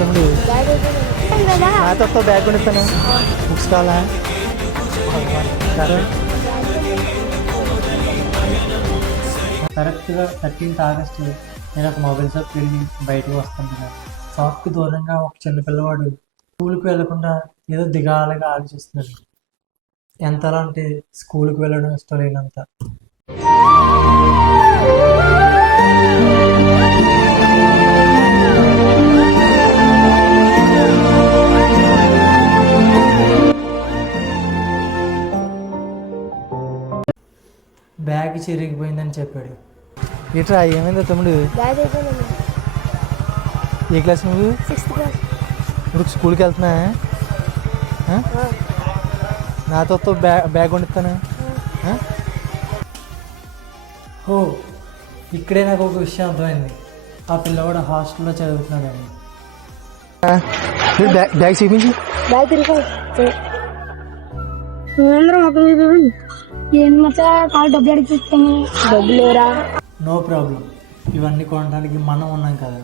తమ్ముడు నాతో bag కొనిస్తాను. Books కావాలా? సరే. కరెక్ట్గా 13th ఆగస్టు నేను ఒక మొబైల్ షాప్కి వెళ్ళి బయటకు వస్తాను కదా. షాప్కి దూరంగా ఒక చిన్న పిల్లవాడు స్కూల్కి వెళ్ళకుండా ఏదో దిగాలుగా ఆలోచిస్తున్నాడు. ఎంతలా అంటే స్కూల్కి వెళ్ళడం ఇష్టం లేనంత. బ్యాగ్ చిరిగిపోయిందని చెప్పాడు. ఇట్రా ఏమైందో తమ్ముడు? ఏ క్లాస్ నువ్వు? 6th class. ఇప్పుడు స్కూల్కి వెళ్తున్నా? నాతో బ్యాగ్ వండుతాను. ఓ ఇక్కడే నాకు ఒక విషయం అర్థమైంది. ఆ పిల్లవాడు హాస్టల్లో చదువుతున్నాడండి. బ్యాగ్ చూపించి. నో ప్రాబ్లం, ఇవన్నీ కొనడానికి మనం ఉన్నాం కదా.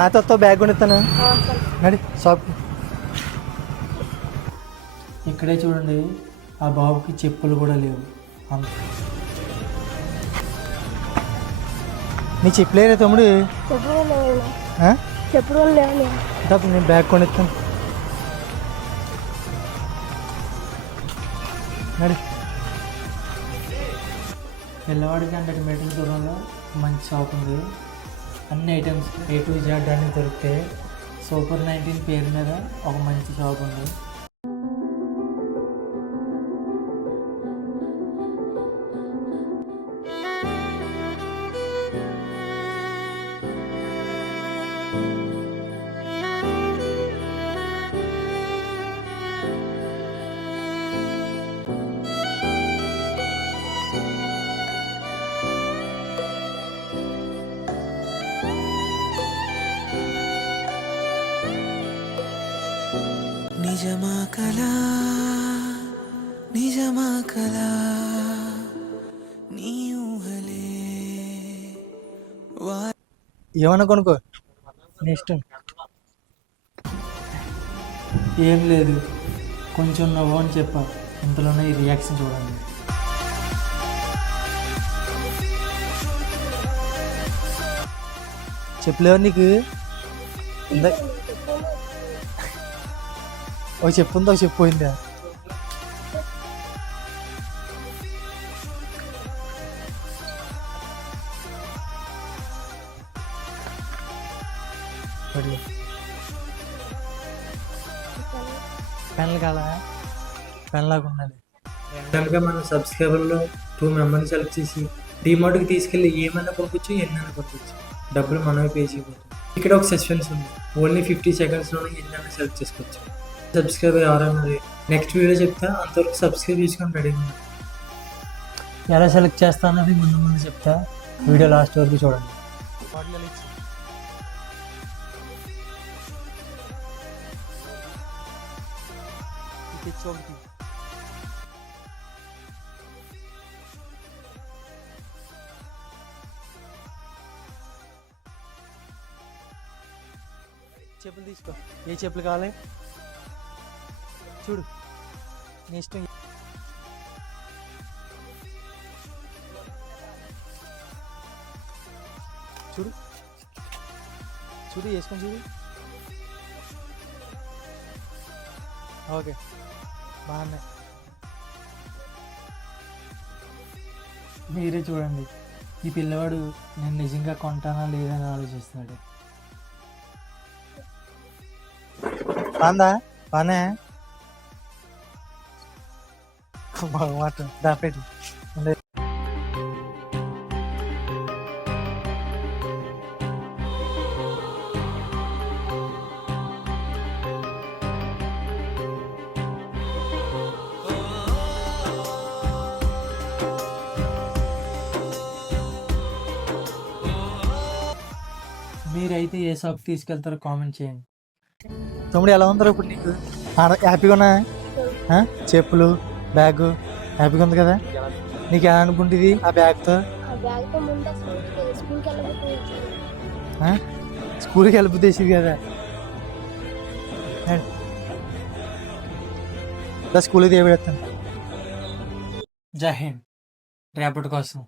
నాతో బ్యాగ్ కొనిస్తాను. నడి షాప్. ఇక్కడే చూడండి, ఆ బాబుకి చెప్పులు కూడా లేవు. నీ చెప్పులేరా తమ్ముడు? చెప్పుడు నేను బ్యాగ్ కొనిస్తాను. నడి. పిల్లవాడికి 100 మీటర్ల దూరంలో మంచి షాప్ ఉంది. అన్ని ఐటమ్స్ A to Z అన్నీ దొరుకుతాయి. సూపర్ 19 పేరు మీద ఒక మంచి షాప్ ఉంది. నిజమా కలా నిజమా కలా నీ ఊహలే. ఏమన్నా కొనుక్కో, నీ ఇష్టం. ఏం లేదు, కొంచెం నవ్వు అని చెప్పా. ఇంతలోనే ఈ రియాక్షన్ చూడండి. చెప్పలేవు నీకు? ఒక చెప్పుందో ఒక చెప్పు పోయిందా? పెన్లు కాదా? పెన్లాగా ఉన్నది. ర్యాండమ్గా మన సబ్స్క్రైబర్లో 2 మెంబర్ని సెలెక్ట్ చేసి డిమార్ట్కి తీసుకెళ్ళి ఏమైనా కొనుక్కొచ్చు, ఎన్నైనా కొనుక్కొచ్చు. డబ్బులు మనమే పే చేయకూడదు. ఇక్కడ ఒక సస్పెన్స్ ఉంది. ఓన్లీ 50 సెకండ్స్లోనే ఎన్నైనా సెలెక్ట్ చేసుకోవచ్చు. సబ్స్క్రైబర్ ఎవరైనా నెక్స్ట్ వీడియో చెప్తా. అంతవరకు సబ్స్క్రైబ్ చేసుకొని రెడీగా ఉన్నా. ఎలా సెలెక్ట్ చేస్తా అన్నది ముందు చెప్తా. వీడియో లాస్ట్ వరకు చూడండి. చెప్పులు తీసుకో. ఏ చెప్పులు కావాలి చూడు, నీ ఇష్టం. చూడు చూడు వేసుకొని చూడు. ఓకే, బాగున్నాయి. మీరే చూడండి, ఈ పిల్లవాడు నేను నిజంగా కొంటానా లేదని ఆలోచిస్తున్నాడు. బాగుందా? బానే మాట దాపెట్టి. మీరైతే ఏ షాప్ తీసుకెళ్తారో కామెంట్ చేయండి. తమ్ముడు ఎలా ఉందరో ఇప్పుడు నీకు? హ్యాపీగా ఉన్నా? చెప్పులు, బ్యాగ్ హ్యాపీగా ఉంది కదా? నీకు ఎలా అనుకుంటుంది ఆ బ్యాగ్తో? బ్యాగ్తో ముందు స్కూల్కి వెళ్ళబోతుంది. స్కూల్కి వెళ్ళిపోతేసింది కదా. స్కూల్కి తీయబెడతాను. జై హింద్. రేపటి కోసం